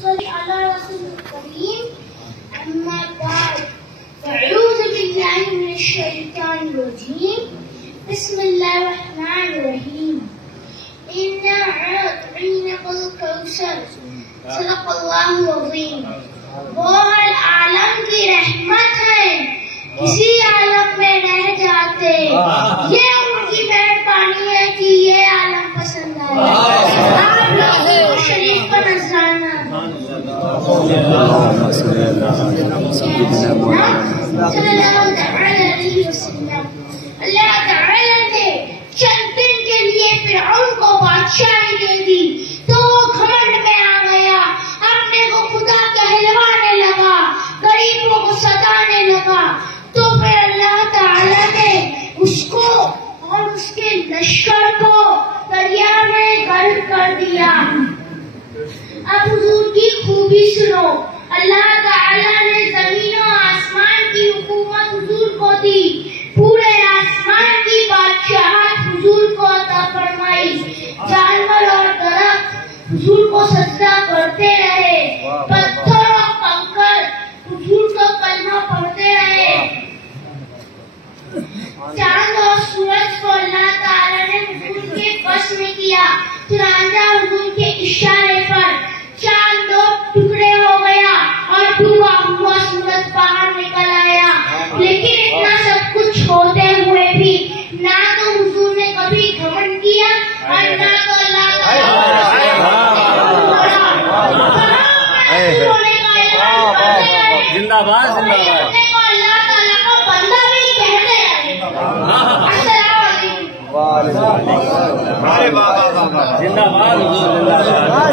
صل على رسول الكريم أما بعد أعوذ بالله من الشيطان الرجيم بسم الله الرحمن الرحيم إنا أعطيناك الكوثر صدق الله العظيم. وہ عالم کی رحمت ہے، کسی عالم میں رہ جاتے، یہ ان کی مہربانی ہے کہ یہ عالم پسند آئے. آپ لوگ شریف کا نذرانہ صلی اللہ علیہ وسلم. اللہ تعالی نے چند دن کے لیے فرعون کو بادشاہی دے دی تو وہ گھمنڈ میں آ گیا، اپنے کو خدا کہلوانے لگا، غریبوں کو ستانے لگا. تو پھر اللہ تعالی نے اس کو اور اس کے لشکر کو دریا میں غرق کر دیا. اب حضور کی خوبی سنو. اللہ تعالی نے زمین و آسمان کی حکومت حضور کو دی، پورے آسمان کی بادشاہت حضور کو عطا فرمائی. جانور اور درخت حضور کو سجدہ کرتے رہے، پتھر اور کنکر حضور کو کلمہ پڑھتے رہے. چاند اور سورج کو اللہ تعالی نے حضور کے بس میں کیا، چنانچہ حضور کے اشارے پر چاند دو ٹکڑے ہو گیا اور ڈوبا ہوا سورج باہر نکل آیا. لیکن اتنا سب کچھ ہوتے ہوئے بھی نہ تو حضور نے کبھی گھمنڈ کیا اور نہ تو اللہ زندہ باد زندہ باد. اللہ تعالیٰ کو بندہ بھی کہتے ہیں. السلام علیکم. زندہ باد زندہ باد.